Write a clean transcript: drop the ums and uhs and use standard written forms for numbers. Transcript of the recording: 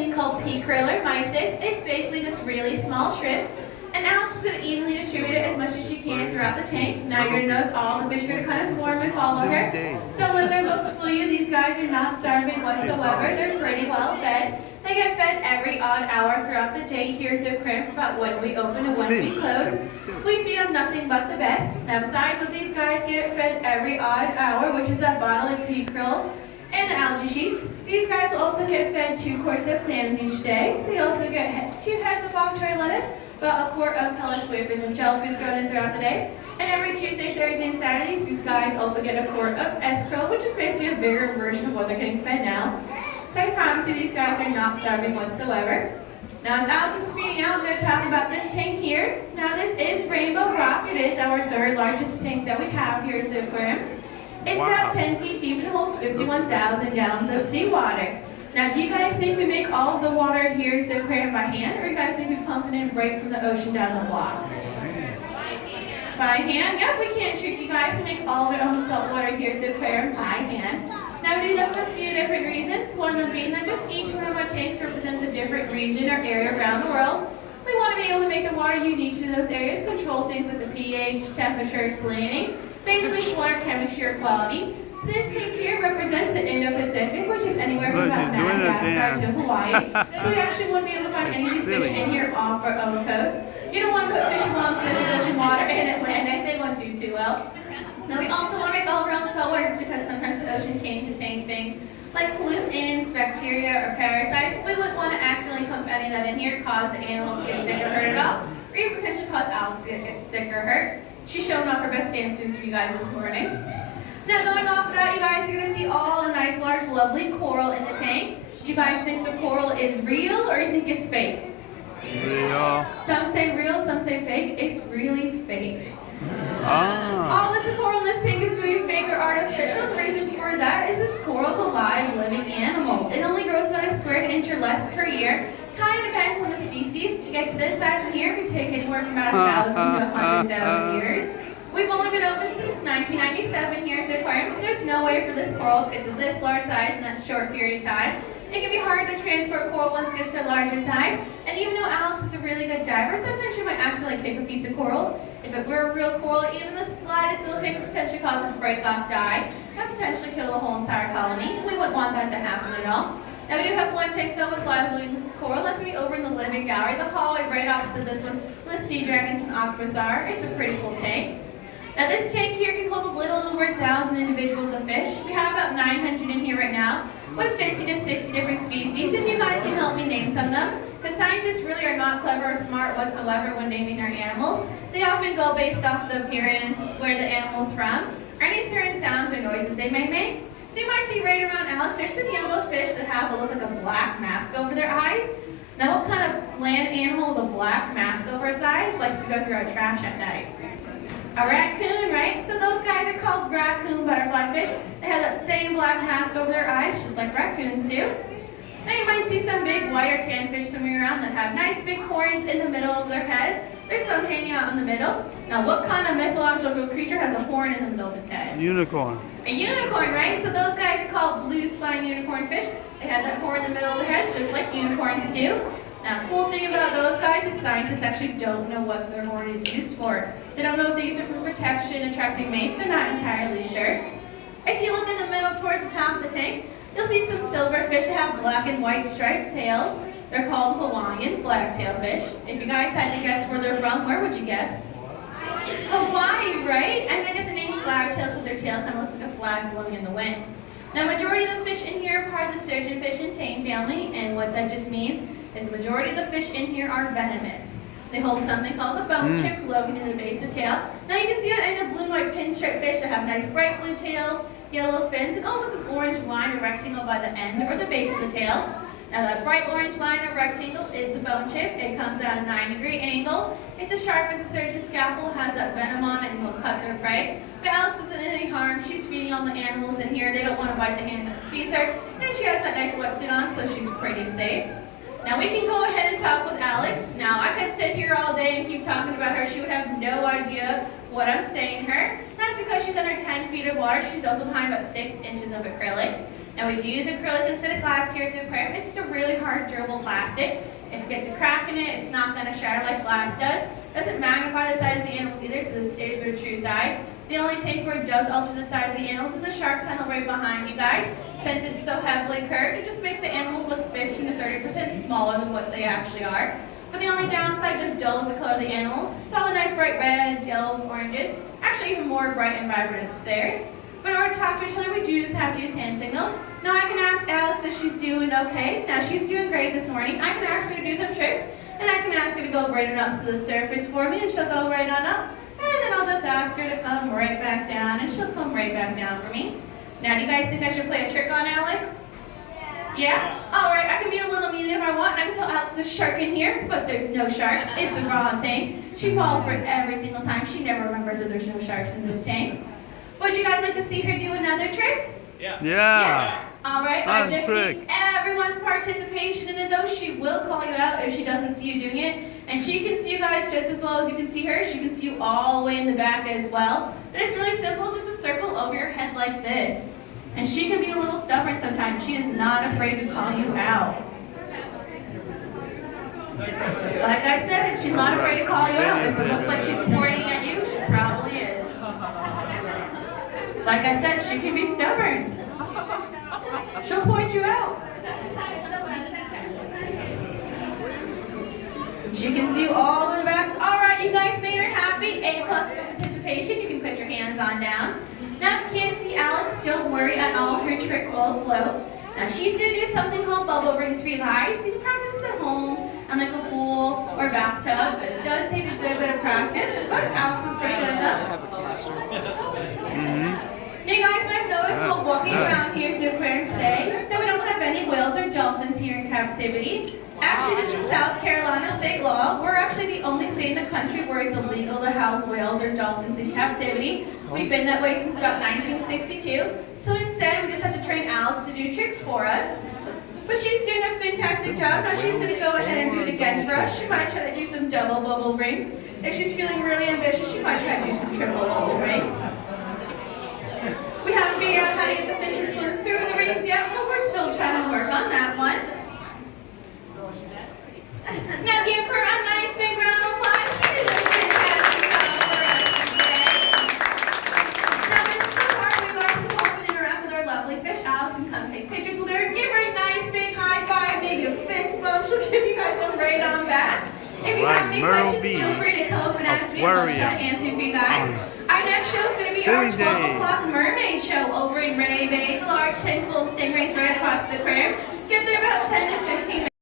something called pea krill or mysis. It's basically just really small shrimp. And Alex is going to evenly distribute it as much as she can throughout the tank. Now you're going to notice all the fish are going to kind of swarm and follow her. So when their looks fool you, these guys are not starving whatsoever. They're pretty well fed. They get fed every odd hour throughout the day here at the aquarium, about when we open and when we close. We feed them nothing but the best. Now besides what these guys get fed every odd hour, which is that bottle of pea krill and the algae sheets, these guys will also get fed 2 quarts of clams each day. They also get 2 heads of bok choy lettuce, about a quart of pellets, wafers, and gel food thrown in throughout the day. And every Tuesday, Thursday, and Saturdays, these guys also get a quart of S-krill, which is basically a bigger version of what they're getting fed now. So I promise you these guys are not starving whatsoever. Now as Alex is feeding out, I'm going to talk about this tank here. Now this is Rainbow Rock. It is our 3rd largest tank that we have here at the aquarium. It's about 10 feet deep and holds 51,000 gallons of seawater. Now, do you guys think we make all of the water here at the aquarium by hand, or do you guys think we pump it in right from the ocean down the block? By hand? Yep, we can't trick you guys. We make all of our own salt water here at the aquarium by hand. Now, we do that for a few different reasons. One of them being that just each one of our tanks represents a different region or area around the world. We want to be able to make the water unique to those areas, control things like the pH, temperature, salinity, basically water chemistry or quality. So this tank here represents the Indo-Pacific, which is anywhere from about Madagascar to Hawaii. So we actually wouldn't be able to find any fish in here off our own coast. You don't want to put fish alongside the ocean water in Atlantic, they won't do too well. Now we also want to make all of our own salt water just because sometimes the ocean can contain things like pollutants, bacteria, or parasites. We wouldn't want to accidentally pump any of that in here, cause the animals to get sick or hurt at all, or even potentially cause Alex to get sick or hurt. She's showing off her best answers for you guys this morning. Now going off of that, you guys are going to see all the nice, large, lovely coral in the tank. Do you guys think the coral is real or do you think it's fake? Real. Some say real, some say fake. It's really fake. Ah. All the coral in this tank is going to be fake or artificial. The reason for that is this coral's a live, living animal. It only grows about a square inch or less per year. Kind of depends on the species. To get to this size in here, it could take anywhere from about 1,000 to 100,000 years. We've only been open since 1997 here at the aquarium, so there's no way for this coral to get to this large size in that short period of time. It can be hard to transport coral once it gets to a larger size, and even though Alex is a really good diver, sometimes she might accidentally kick a piece of coral. If it were a real coral, even the slightest little thing could potentially cause it to break off, die, and potentially kill the whole entire colony. We wouldn't want that to happen at all. Now we do have one tank filled with live living coral. That's going to be over in the living gallery, the hallway right opposite this one, where the sea dragons and octopus are. It's a pretty cool tank. Now this tank here can hold a little over 1,000 individuals of fish. We have about 900 in here right now, with 50 to 60 different species, and you guys can help me name some of them. The scientists really are not clever or smart whatsoever when naming their animals. They often go based off the appearance, where the animal's from, or any certain sounds or noises they may make. So you might see right around Alex, there's some yellow fish that have what look like a black mask over their eyes. Now what kind of land animal with a black mask over its eyes likes to go through our trash at night? A raccoon, right? So those guys are called raccoon butterfly fish. They have that same black mask over their eyes, just like raccoons do. Now you might see some big white or tan fish swimming around that have nice big horns in the middle of their heads. There's some hanging out in the middle. Now what kind of mythological creature has a horn in the middle of its head? Unicorn. A unicorn, right? So those guys are called blue spine unicorn fish. They have that horn in the middle of their heads, just like unicorns do. Now, the cool thing about those guys is scientists actually don't know what their horn is used for. They don't know if they use it for protection, attracting mates. They're not entirely sure. If you look in the middle towards the top of the tank, you'll see some silverfish that have black and white striped tails. They're called Hawaiian blacktail fish. If you guys had to guess where they're from, where would you guess? Hawaii, right? And they get the name flagtail because their tail kind of looks like a flag blowing in the wind. Now, majority of the fish in here are part of the surgeonfish and tame family, and what that just means is the majority of the fish in here are venomous. They hold something called a bone chip located in the base of the tail. Now you can see on any of the blue and white pinstripe fish that have nice bright blue tails, yellow fins, and almost an orange line or rectangle by the end or the base of the tail. Now that bright orange line or rectangle is the bone chip. It comes at a 9-degree angle. It's as sharp as a surgeon's scalpel, has that venom on it, and will cut their prey. But Alex isn't in any harm. She's feeding all the animals in here. They don't want to bite the hand that feeds her. And she has that nice wetsuit on, so she's pretty safe. Now we can go ahead and talk with Alex. Now I could sit here all day and keep talking about her. She would have no idea what I'm saying to her. That's because she's under 10 feet of water. She's also behind about 6 inches of acrylic. Now we do use acrylic instead of glass here at the aquarium. It's just a really hard, durable plastic. If it gets a crack in it, it's not going to shatter like glass does. Doesn't magnify the size of the animals either, so this stays their true size. The only tank where it does alter the size of the animals is the shark tunnel right behind you guys. Since it's so heavily curved, it just makes the animals look 15 to 30% smaller than what they actually are. But the only downside just dulls the color of the animals. So all the nice bright reds, yellows, oranges, actually even more bright and vibrant than theirs. But in order to talk to each other, we do just have to use hand signals. Now I can ask Alex if she's doing okay. Now she's doing great this morning. I can ask her to do some tricks, and I can ask her to go right on up to the surface for me, and she'll go right on up. And then I'll just ask her to come right back down, and she'll come right back down for me. Now, do you guys think I should play a trick on Alex? Yeah? Alright, I can be a little mean if I want, and I can tell Alex there's a shark in here, but there's no sharks. It's a raw tank. She falls for it every single time. She never remembers that there's no sharks in this tank. Would you guys like to see her do another trick? Yeah. Alright, I just need everyone's participation in it though. She will call you out if she doesn't see you doing it. And she can see you guys just as well as you can see her. She can see you all the way in the back as well. But it's really simple. It's just a circle over your head like this. And she can be a little stubborn sometimes. She is not afraid to call you out. Like I said, she's not afraid to call you out. If it looks like she's pointing at you, she probably is. Like I said, she can be stubborn. She'll point you out. She can see you all the way back. Alright, you guys made her happy. A+ for participation. You can put your hands on down. Now, if you can't see Alex, don't worry at all. Her trick will float. Now, she's going to do something called bubble rings for you guys. You can practice this at home, on like a pool or bathtub. It does take a good bit of practice, but Alex is pretty good at that. Now, you guys might notice while walking around here at the aquarium today that we don't have any whales or dolphins here in captivity. Actually, this is South Carolina state law. We're actually the only state in the country where it's illegal to house whales or dolphins in captivity. We've been that way since about 1962. So instead, we just have to train Alex to do tricks for us. But she's doing a fantastic job. Now she's going to go ahead and do it again for us. She might try to do some double bubble rings. If she's feeling really ambitious, she might try to do some triple bubble rings. We haven't figured out how to get the fish to swim through the rings yet, but we're still trying to work on that one. Now give her a nice big round of applause. She did a fantastic job for us today. Now this is the part where you guys can go up and interact with our lovely fish. Alex can come take pictures with her. Give her a nice big high five, maybe a fist bump. She'll give you guys one right on back. If you have any Myrtle questions, feel free to come up and ask me. I'll try to answer for you guys. Our next show is going to be our 12 o'clock mermaid show over in Ray Bay. The large tank full of stingrays right across the aquarium. Get there about 10 to 15 minutes.